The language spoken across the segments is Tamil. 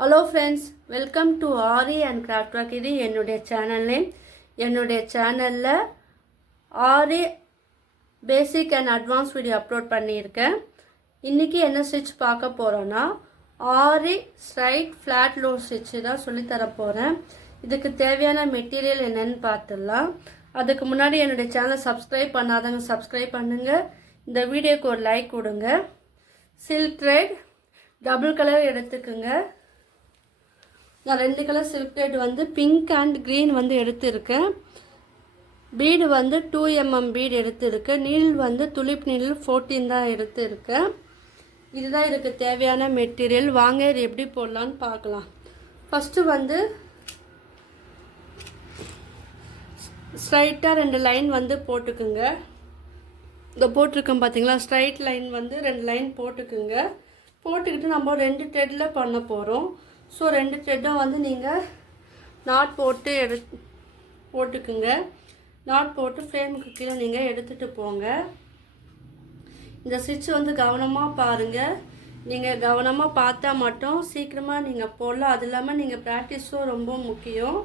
Hello friends, welcome to aari and craft work. இது என்னுடைய சேனல் நேம். என்னுடைய சேனலில் aari basic and advance video upload பண்ணியிருக்கேன். இன்றைக்கி என்ன ஸ்டிச் பார்க்க போகிறோன்னா aari straight flat low stitch தான் சொல்லித்தர போகிறேன். இதுக்கு தேவையான மெட்டீரியல் என்னென்னு பார்த்துடலாம். அதுக்கு முன்னாடி என்னுடைய சேனலை சப்ஸ்கிரைப் பண்ணாதவங்க சப்ஸ்கிரைப் பண்ணுங்கள். இந்த வீடியோக்கு ஒரு லைக் கொடுங்க. சில்க் த்ரெட் டபுள் கலர் எடுத்துக்குங்க. நான் 2 கலர் சில்க் த்ரெட் வந்து பிங்க் அண்ட் க்ரீன் வந்து எடுத்துருக்கேன். பீடு வந்து 2mm பீடு எடுத்துருக்கேன். நீல் வந்து துலிப் நீல் 14 தான் எடுத்துருக்கேன். இதுதான் இதுக்கு தேவையான மெட்டீரியல். வாங்க இது எப்படி போடலான்னு பார்க்கலாம். ஃபஸ்ட்டு வந்து ஸ்ட்ரைட்டாக 2 லைன் வந்து போட்டுக்குங்க. இதை போட்டிருக்கேன் பார்த்தீங்களா, ஸ்ட்ரைட் லைன் வந்து 2 லைன் போட்டுக்குங்க. போட்டுக்கிட்டு நம்ம 2 த்ரெட்டில் பண்ண போகிறோம். ஸோ 2 த்ரெட்டும் வந்து நீங்கள் நாட் போட்டு போட்டுக்குங்க. நாட் போட்டு ஃப்ரேமுக்கு கீழே நீங்கள் எடுத்துகிட்டு போங்க. இந்த ஸ்டிச் வந்து கவனமாக பாருங்கள். நீங்கள் கவனமாக பார்த்தா மட்டும் சீக்கிரமாக நீங்கள் போடலாம். அது இல்லாமல் நீங்கள் ப்ராக்டிஸும் ரொம்ப முக்கியம்.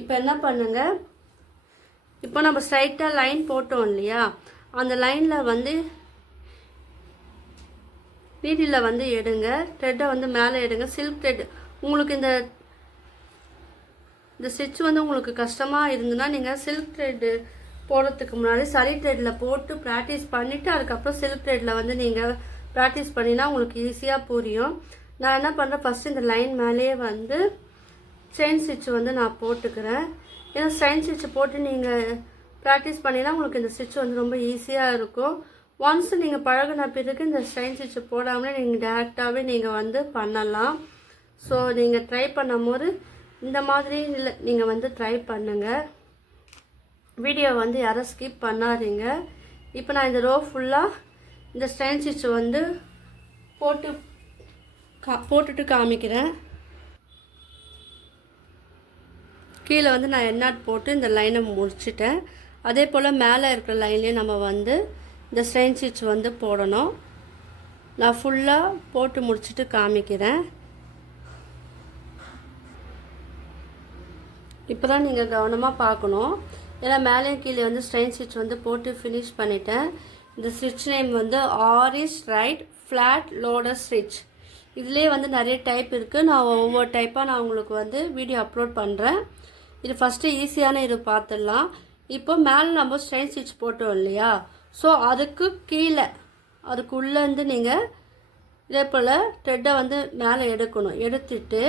இப்போ என்ன பண்ணுங்கள், இப்போ நம்ம ஸ்ட்ரைட்டாக லைன் போட்டோம் இல்லையா, அந்த லைனில் வந்து நீடில் வந்து எடுங்க. த்ரெட்டை வந்து மேலே எடுங்க. சில்க் த்ரெட் உங்களுக்கு இந்த ஸ்டிச் வந்து உங்களுக்கு கஷ்டமாக இருந்ததுன்னா நீங்கள் சில்க் த்ரெட்டு போடுறதுக்கு முன்னாடி சரி த்ரெட்டில் போட்டு ப்ராக்டிஸ் பண்ணிவிட்டு அதுக்கப்புறம் சில்க் த்ரெட்டில் வந்து நீங்கள் ப்ராக்டிஸ் பண்ணினா உங்களுக்கு ஈஸியாக புரியும். நான் என்ன பண்ணுறேன், ஃபஸ்ட்டு இந்த லைன் மேலேயே வந்து செயின் ஸ்டிச் வந்து நான் போட்டுக்கிறேன். ஏன்னா செயின் ஸ்டிச் போட்டு நீங்கள் ப்ராக்டிஸ் பண்ணினா உங்களுக்கு இந்த ஸ்டிச் வந்து ரொம்ப ஈஸியாக இருக்கும். ஒன்ஸ் நீங்கள் பழகின பிறகு இந்த செயின் ஸ்டிச் போடாமலே நீங்கள் டேரெக்டாகவே நீங்கள் வந்து பண்ணலாம். ஸோ நீங்கள் ட்ரை பண்ணும்போது இந்த மாதிரி நீங்கள் வந்து ட்ரை பண்ணுங்கள். வீடியோ வந்து யாரும் ஸ்கிப் பண்ணாதீங்க. இப்போ நான் இந்த ரோ ஃபுல்லாக இந்த செயின் ஸ்டிச் வந்து போட்டுட்டு காமிக்கிறேன். கீழே வந்து நான் எண்ணாட் போட்டு இந்த லைனை முடிச்சிட்டேன். அதே போல் மேலே இருக்கிற லைன்லேயும் நம்ம வந்து இந்த செயின் ஸ்டிச் வந்து போடணும். நான் ஃபுல்லாக போட்டு முடிச்சுட்டு காமிக்கிறேன். இப்போ தான் நீங்கள் கவனமாக பார்க்கணும். ஏன்னா மேலேயும் கீழே வந்து செயின் ஸ்டிச் வந்து போட்டு ஃபினிஷ் பண்ணிட்டேன். இந்த ஸ்டிச் நேம் வந்து ஆரி ஸ்ட்ரைட் ஃப்ளாட் லோடர் ஸ்டிச். இதுலேயே வந்து நிறைய டைப் இருக்குது. நான் ஒவ்வொரு டைப்பாக நான் உங்களுக்கு வந்து வீடியோ அப்லோட் பண்ணுறேன். இது ஃபஸ்ட்டு ஈஸியான இது பார்த்துடலாம். இப்போ மேலே நம்ம செயின் ஸ்டிச் போட்டோம் இல்லையா, ஸோ அதுக்கு கீழே அதுக்குள்ளேருந்து நீங்கள் இதே போல் த்ரெட்டை வந்து மேலே எடுக்கணும். எடுத்துட்டு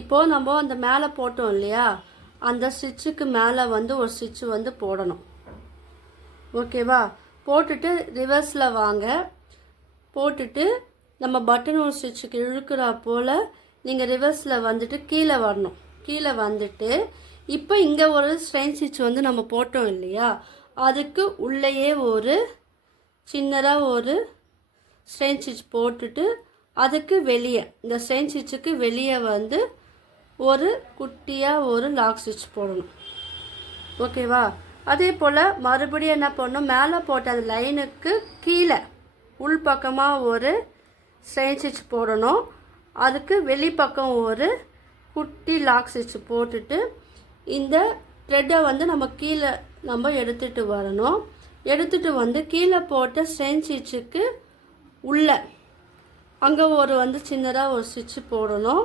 இப்போது நம்ம அந்த மேலே போட்டோம் இல்லையா, அந்த ஸ்டிச்சுக்கு மேலே வந்து ஒரு ஸ்டிச்சு வந்து போடணும். ஓகேவா? போட்டுட்டு ரிவர்ஸில் வாங்க. போட்டுட்டு நம்ம பட்டன் ஒரு ஸ்டிச்சுக்கு இழுக்கிறா போல் நீங்கள் ரிவர்ஸில் வந்துட்டு கீழே வரணும். கீழே வந்துட்டு இப்போ இங்கே ஒரு செயின் ஸ்டிச் வந்து நம்ம போட்டோம் இல்லையா, அதுக்கு உள்ளேயே ஒரு சின்னதாக ஒரு செயின் ஸ்டிச் போட்டுட்டு அதுக்கு வெளியே இந்த செயின் ஸ்டிச்சுக்கு வெளியே வந்து ஒரு குட்டியாக ஒரு லாக் ஸ்டிச் போடணும். ஓகேவா? அதே போல் மறுபடியும் என்ன பண்ணணும், மேலே போட்ட அந்த லைனுக்கு கீழே உள்பக்கமாக ஒரு செயின் ஸ்டிச் போடணும். அதுக்கு வெளிப்பக்கம் ஒரு குட்டி லாக் ஸ்டிச் போட்டுட்டு இந்த த்ரெட்டை வந்து நம்ம கீழே நம்ம எடுத்துகிட்டு வரணும். எடுத்துகிட்டு வந்து கீழே போட்ட செயின் ஸ்டிச்சுக்கு உள்ளே அங்கே ஒரு வந்து சின்னதாக ஒரு ஸ்டிச்சு போடணும்.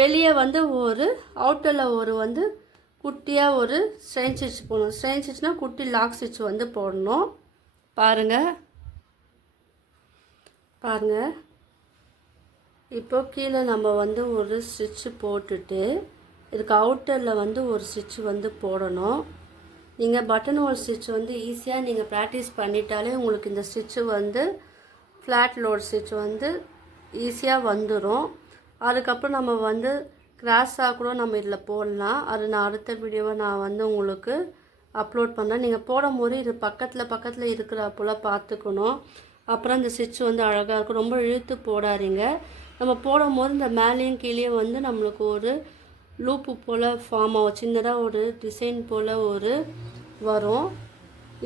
வெளியே வந்து ஒரு அவுட்டரில் ஒரு வந்து குட்டியாக ஒரு செயின் ஸ்டிச் போடணும். செயின் ஸ்டிச்னால் குட்டி லாக் ஸ்டிச் வந்து போடணும். பாருங்கள் இப்போ கீழே நம்ம வந்து ஒரு ஸ்டிச்சு போட்டுட்டு இதுக்கு அவுட்டரில் வந்து ஒரு ஸ்டிச் வந்து போடணும். நீங்கள் பட்டன் ஹோல் ஸ்டிச் வந்து ஈஸியாக நீங்கள் ப்ராக்டிஸ் பண்ணிட்டாலே உங்களுக்கு இந்த ஸ்டிச்சு வந்து ஃப்ளாட் லோட் ஸ்டிச் வந்து ஈஸியாக வந்துடும். அதுக்கப்புறம் நம்ம வந்து கிராஸாக கூட நம்ம இதில் போடலாம். அது நான் அடுத்த வீடியோவை நான் வந்து உங்களுக்கு அப்லோட் பண்ணுறேன். நீங்கள் போடும்போது இது பக்கத்தில் இருக்கிற போல் பார்த்துக்கணும். அப்புறம் இந்த ஸ்டிச் வந்து அழகாக இருக்கும். ரொம்ப இழுத்து போடாதீங்க. நம்ம போடும்போது இந்த மேலேயும் கீழே வந்து நம்மளுக்கு ஒரு லூப்பு போல் ஃபார்ம் ஆகும். சின்னதாக ஒரு டிசைன் போல் ஒரு வரும்.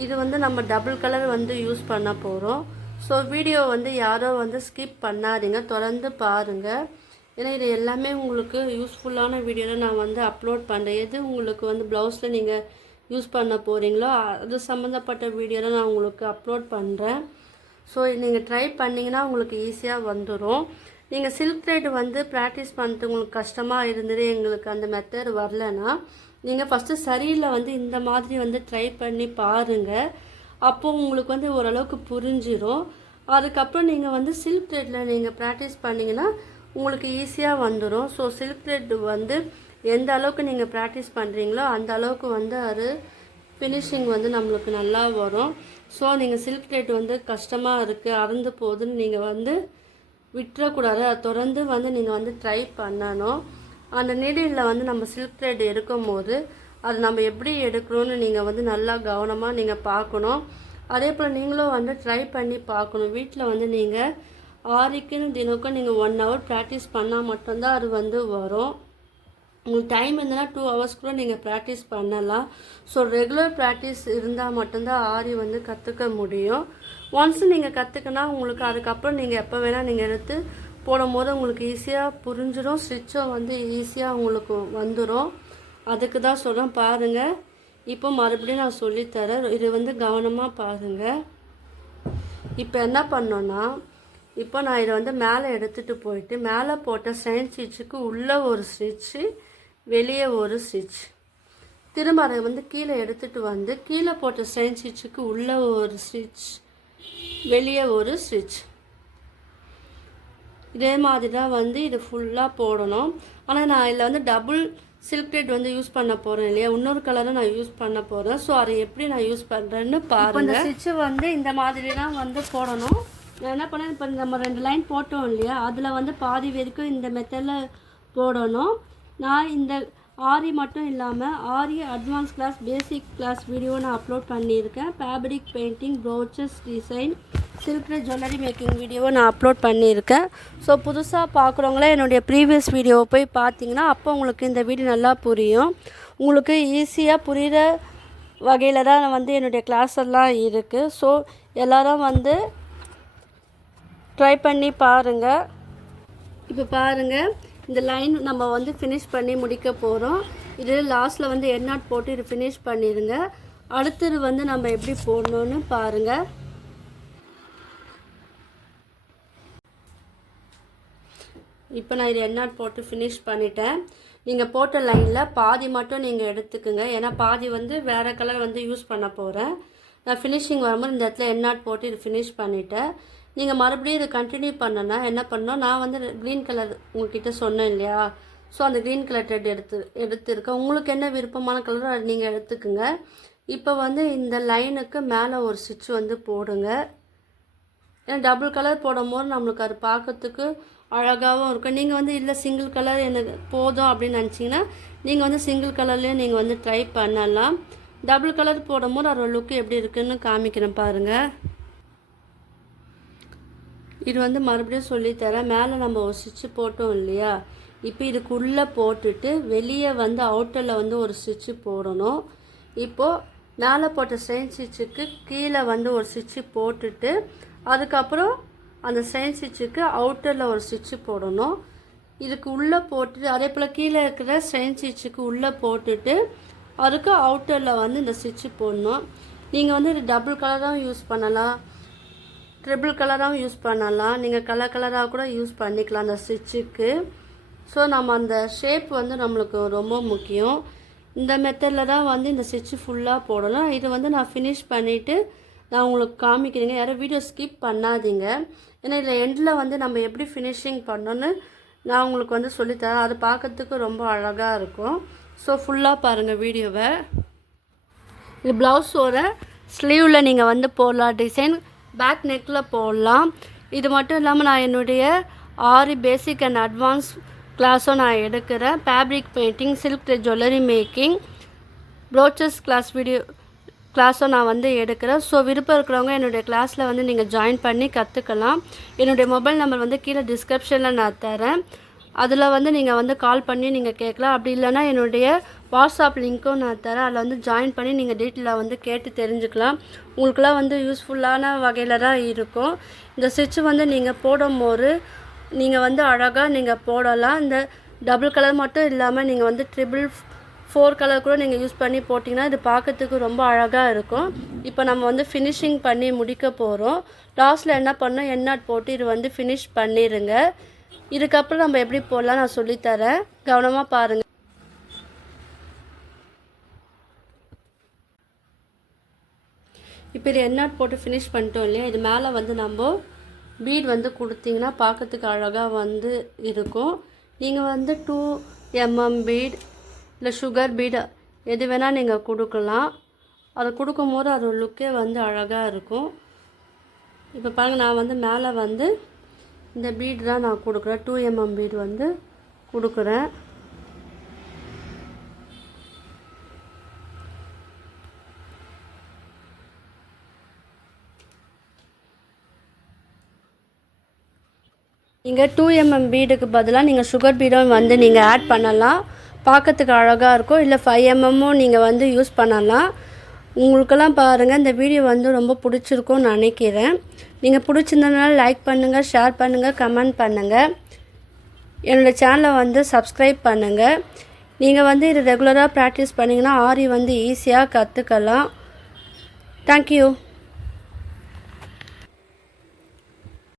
இது வந்து நம்ம டபுள் கலர் வந்து யூஸ் பண்ண போகிறோம். ஸோ வீடியோ வந்து யாரோ வந்து ஸ்கிப் பண்ணாதீங்க, தொடர்ந்து பாருங்கள். ஏன்னா இது எல்லாமே உங்களுக்கு யூஸ்ஃபுல்லான வீடியோவில் நான் வந்து அப்லோட் பண்ணுறேன். எது உங்களுக்கு வந்து ப்ளவுஸில் நீங்கள் யூஸ் பண்ண போகிறீங்களோ அது சம்மந்தப்பட்ட வீடியோவில் நான் உங்களுக்கு அப்லோட் பண்ணுறேன். ஸோ நீங்கள் ட்ரை பண்ணிங்கன்னா உங்களுக்கு ஈஸியாக வந்துடும். நீங்கள் சில்க் த்ரெட் வந்து ப்ராக்டிஸ் பண்ணுறது உங்களுக்கு கஷ்டமாக இருந்தது, எங்களுக்கு அந்த மெத்தட் வரலன்னா நீங்கள் ஃபஸ்ட்டு சரியில் வந்து இந்த மாதிரி வந்து ட்ரை பண்ணி பாருங்கள். அப்போது உங்களுக்கு வந்து ஓரளவுக்கு புரிஞ்சிடும். அதுக்கப்புறம் நீங்கள் வந்து சில்க் த்ரெட்டில் நீங்கள் ப்ராக்டிஸ் பண்ணிங்கன்னா உங்களுக்கு ஈஸியாக வந்துடும். ஸோ சில்க் த்ரெட் வந்து எந்த அளவுக்கு நீங்கள் ப்ராக்டிஸ் பண்ணுறீங்களோ அந்த அளவுக்கு வந்து அது ஃபினிஷிங் வந்து நம்மளுக்கு நல்லா வரும். ஸோ நீங்கள் சில்க் த்ரெட் வந்து கஷ்டமாக இருக்குது, அறந்து போகுதுன்னு நீங்கள் வந்து விட்டுறக்கூடாது. அதை தொடர்ந்து வந்து நீங்கள் வந்து ட்ரை பண்ணணும். அந்த நீடிலில் வந்து நம்ம சில்க் த்ரெட் எடுக்கும் போது அது நம்ம எப்படி எடுக்கணும்னு நீங்கள் வந்து நல்லா கவனமாக நீங்கள் பார்க்கணும். அதே போல் நீங்களும் வந்து ட்ரை பண்ணி பார்க்கணும். வீட்டில் வந்து நீங்கள் ஆரிக்குன்னு தினக்கும் நீங்கள் 1 hour ப்ராக்டிஸ் பண்ணால் மட்டும்தான் அது வந்து வரும். உங்களுக்கு டைம் இருந்ததுன்னா 2 hours கூட நீங்கள் ப்ராக்டிஸ் பண்ணலாம். ஸோ ரெகுலர் ப்ராக்டிஸ் இருந்தால் மட்டும்தான் ஆரி வந்து கற்றுக்க முடியும். ஒன்ஸ் நீங்கள் கற்றுக்கினா உங்களுக்கு அதுக்கப்புறம் நீங்கள் எப்போ வேணால் நீங்கள் எடுத்து போடும் போது உங்களுக்கு ஈஸியாக புரிஞ்சிடும். ஸ்டிச்சும் வந்து ஈஸியாக உங்களுக்கு வந்துடும். அதுக்கு தான் சொல்கிறேன், பாருங்கள். இப்போ மறுபடியும் நான் சொல்லித்தரேன், இது வந்து கவனமாக பாருங்கள். இப்போ என்ன பண்ணோன்னா, இப்போ நான் இதை வந்து மேலே எடுத்துகிட்டு போயிட்டு மேலே போட்ட செயின் ஸ்டிச்சுக்கு உள்ளே ஒரு ஸ்டிச்சு, வெளியே ஒரு ஸ்டிச், திரும்ப அதை வந்து கீழே எடுத்துகிட்டு வந்து கீழே போட்ட செயின் ஸ்டிச்சுக்கு உள்ளே ஒரு ஸ்டிச், வெளியே ஒரு ஸ்டிச். இதே மாதிரி தான் வந்து இது ஃபுல்லாக போடணும். ஆனால் நான் இதில் வந்து டபுள் சில்க் த்ரெட் வந்து யூஸ் பண்ண போகிறேன் இல்லையா, இன்னொரு கலரும் நான் யூஸ் பண்ண போகிறேன். ஸோ அதை எப்படி நான் யூஸ் பண்ணுறேன்னு பாருங்கள். இந்த ஸ்டிச்சு வந்து இந்த மாதிரி தான் வந்து போடணும். நான் என்ன பண்ணேன், இப்போ நம்ம 2 லைன் போட்டோம் இல்லையா, அதில் வந்து பாதி வரைக்கும் இந்த மெத்தடில் போடணும். நான் இந்த ஆரி மட்டும் இல்லாமல் aari advance class, basic class video நான் அப்லோட் பண்ணியிருக்கேன். Fabric painting, brooches design, silk thread jewellery making வீடியோவை நான் அப்லோட் பண்ணியிருக்கேன். ஸோ புதுசாக பார்க்குறவங்களே என்னுடைய ப்ரீவியஸ் வீடியோவை போய் பார்த்தீங்கன்னா அப்போ உங்களுக்கு இந்த வீடியோ நல்லா புரியும். உங்களுக்கு ஈஸியாக புரிகிற வகையில் தான் வந்து என்னுடைய கிளாஸ் எல்லாம் இருக்குது. ஸோ எல்லோரும் வந்து ட்ரை பண்ணி பாருங்கள். இப்போ பாருங்கள், இந்த லைன் நம்ம வந்து ஃபினிஷ் பண்ணி முடிக்க போகிறோம். இது லாஸ்ட்டில் வந்து எண்ட் நாட் போட்டு இது ஃபினிஷ் பண்ணிடுங்க. அடுத்தது வந்து நம்ம எப்படி போடணுன்னு பாருங்கள். இப்போ நான் இது எண்ட் நாட் போட்டு ஃபினிஷ் பண்ணிட்டேன். நீங்கள் போட்ட லைனில் பாதி மட்டும் நீங்கள் எடுத்துக்குங்க. ஏன்னா பாதி வந்து வேறு கலர் வந்து யூஸ் பண்ண போகிறேன். நான் ஃபினிஷிங் வரும்போது இந்த இடத்துல எண்ட் நாட் போட்டு இது ஃபினிஷ் பண்ணிவிட்டேன். நீங்கள் மறுபடியும் இதை கண்டினியூ பண்ணனா என்ன பண்ணணும், நான் வந்து க்ரீன் கலர் உங்கள்கிட்ட சொன்னேன் இல்லையா, ஸோ அந்த க்ரீன் கலர் த்ரெட் எடுத்துருக்கேன். உங்களுக்கு என்ன விருப்பமான கலரோ அது நீங்கள் எடுத்துக்குங்க. இப்போ வந்து இந்த லைனுக்கு மேலே ஒரு ஸ்டிச் வந்து போடுங்க. ஏன்னா டபுள் கலர் போடும் போது நம்மளுக்கு அது பார்க்கறதுக்கு அழகாகவும் இருக்கும். நீங்கள் வந்து இல்லை சிங்கிள் கலர் எனக்கு போதும் அப்படின்னு நினச்சிங்கன்னா நீங்கள் வந்து சிங்கிள் கலர்லேயும் நீங்கள் வந்து ட்ரை பண்ணலாம். டபுள் கலர் போடும்போது அதோட லுக்கு எப்படி இருக்குதுன்னு காமிக்கிறேன் பாருங்கள். இது வந்து மறுபடியும் சொல்லித்தரேன். மேலே நம்ம ஒரு ஸ்டிச்சு போட்டோம் இல்லையா, இப்போ இதுக்குள்ளே போட்டுட்டு வெளியே வந்து அவுட்டரில் வந்து ஒரு ஸ்டிச்சு போடணும். இப்போது மேலே போட்ட செயின் ஸ்டிச்சுக்கு கீழே வந்து ஒரு ஸ்டிச்சு போட்டுட்டு அதுக்கப்புறம் அந்த செயின் ஸ்டிச்சுக்கு அவுட்டரில் ஒரு ஸ்டிச்சு போடணும். இதுக்கு உள்ளே போட்டுட்டு அதே போல் கீழே இருக்கிற செயின் ஸ்டிச்சுக்கு உள்ளே போட்டுட்டு அதுக்கு அவுட்டரில் வந்து இந்த ஸ்டிச்சு போடணும். நீங்கள் வந்து இது டபுள் கலராகவும் யூஸ் பண்ணலாம், ட்ரிபிள் கலராகவும் யூஸ் பண்ணலாம், நீங்கள் கலராக கூட யூஸ் பண்ணிக்கலாம் அந்த ஸ்டிச்சுக்கு. ஸோ நம்ம அந்த ஷேப் வந்து நம்மளுக்கு ரொம்ப முக்கியம். இந்த மெத்தடில் தான் வந்து இந்த ஸ்டிச்சு ஃபுல்லாக போடணும். இது வந்து நான் ஃபினிஷ் பண்ணிவிட்டு நான் உங்களுக்கு காமிக்கிறேங்க. யாரும் வீடியோ ஸ்கிப் பண்ணாதீங்க. ஏன்னா இதில் எண்டில் வந்து நம்ம எப்படி ஃபினிஷிங் பண்ணோன்னு நான் உங்களுக்கு வந்து சொல்லித்தரேன். அது பார்க்கறதுக்கு ரொம்ப அழகாக இருக்கும். ஸோ ஃபுல்லாக பாருங்கள் வீடியோவை. இது ப்ளவுஸோட ஸ்லீவில் நீங்கள் வந்து போடலாம் டிசைன், பேக் நெக்கில் போடலாம். இது மட்டும் இல்லாமல் நான் என்னுடைய ஆரி பேசிக் அண்ட் அட்வான்ஸ் கிளாஸும் நான் எடுக்கிறேன். Fabric painting, silk thread jewellery making, brooches கிளாஸும் நான் வந்து எடுக்கிறேன். ஸோ விருப்பம் இருக்கிறவங்க என்னுடைய கிளாஸில் வந்து நீங்கள் ஜாயின் பண்ணி கற்றுக்கலாம். என்னுடைய மொபைல் நம்பர் வந்து கீழே டிஸ்கிரிப்ஷனில் நான் தரேன். அதில் வந்து நீங்கள் வந்து கால் பண்ணி நீங்கள் கேட்கலாம். அப்படி இல்லைன்னா என்னுடைய வாட்ஸ்அப் லிங்க்கும் நான் தரேன். அதில் வந்து ஜாயின் பண்ணி நீங்கள் டீட்டெயிலாக வந்து கேட்டு தெரிஞ்சுக்கலாம். உங்களுக்குலாம் வந்து யூஸ்ஃபுல்லான வகையில் தான் இருக்கும். இந்த ஸ்டிச் வந்து நீங்கள் போடும்போது நீங்கள் வந்து அழகாக நீங்கள் போடலாம். இந்த டபுள் கலர் மட்டும் இல்லாமல் நீங்கள் வந்து 4 கலர் கூட நீங்கள் யூஸ் பண்ணி போட்டிங்கன்னா இது பார்க்கறதுக்கு ரொம்ப அழகாக இருக்கும். இப்போ நம்ம வந்து ஃபினிஷிங் பண்ணி முடிக்க போகிறோம். லாஸ்ட்டில் என்ன பண்ணோம், எண்ணாட் போட்டு இது வந்து ஃபினிஷ் பண்ணிடுங்க. இதுக்கப்புறம் நம்ம எப்படி போடலாம் நான் சொல்லித்தரேன், கவனமாக பாருங்கள். இப்போ இது எண்ணாட் போட்டு ஃபினிஷ் பண்ணிட்டோம் இல்லையா, இது மேலே வந்து நம்ம பீட் வந்து கொடுத்தீங்கன்னா பார்க்கறதுக்கு அழகாக வந்து இருக்கும். நீங்கள் வந்து 2 mm பீட் இல்லை சுகர் பீடு எது வேணால் நீங்கள் கொடுக்கலாம். அதை கொடுக்கும்போது அது லுக்கே வந்து அழகாக இருக்கும். இப்போ பாருங்கள், நான் வந்து மேலே வந்து இந்த பீடு தான் நான் கொடுக்குறேன். 2 mm பீடு வந்து கொடுக்குறேன். இங்கே 2 mm பீடுக்கு பதிலாக நீங்கள் சுகர் பீடும் வந்து நீங்கள் ஆட் பண்ணலாம். பார்க்கறதுக்கு அழகாக இருக்கும். இல்லை 5 mmமும் நீங்கள் வந்து யூஸ் பண்ணலாம். உங்களுக்கெல்லாம் பாருங்கள் இந்த வீடியோ வந்து ரொம்ப பிடிச்சிருக்கும்னு நினைக்கிறேன். நீங்கள் பிடிச்சிருந்ததுனால லைக் பண்ணுங்கள், ஷேர் பண்ணுங்கள், கமெண்ட் பண்ணுங்கள். என்னோடய சேனலை வந்து சப்ஸ்கிரைப் பண்ணுங்கள். நீங்கள் வந்து இது ரெகுலராக ப்ராக்டிஸ் பண்ணிங்கன்னா ஆரி வந்து ஈஸியாக கற்றுக்கலாம். தேங்க்யூ.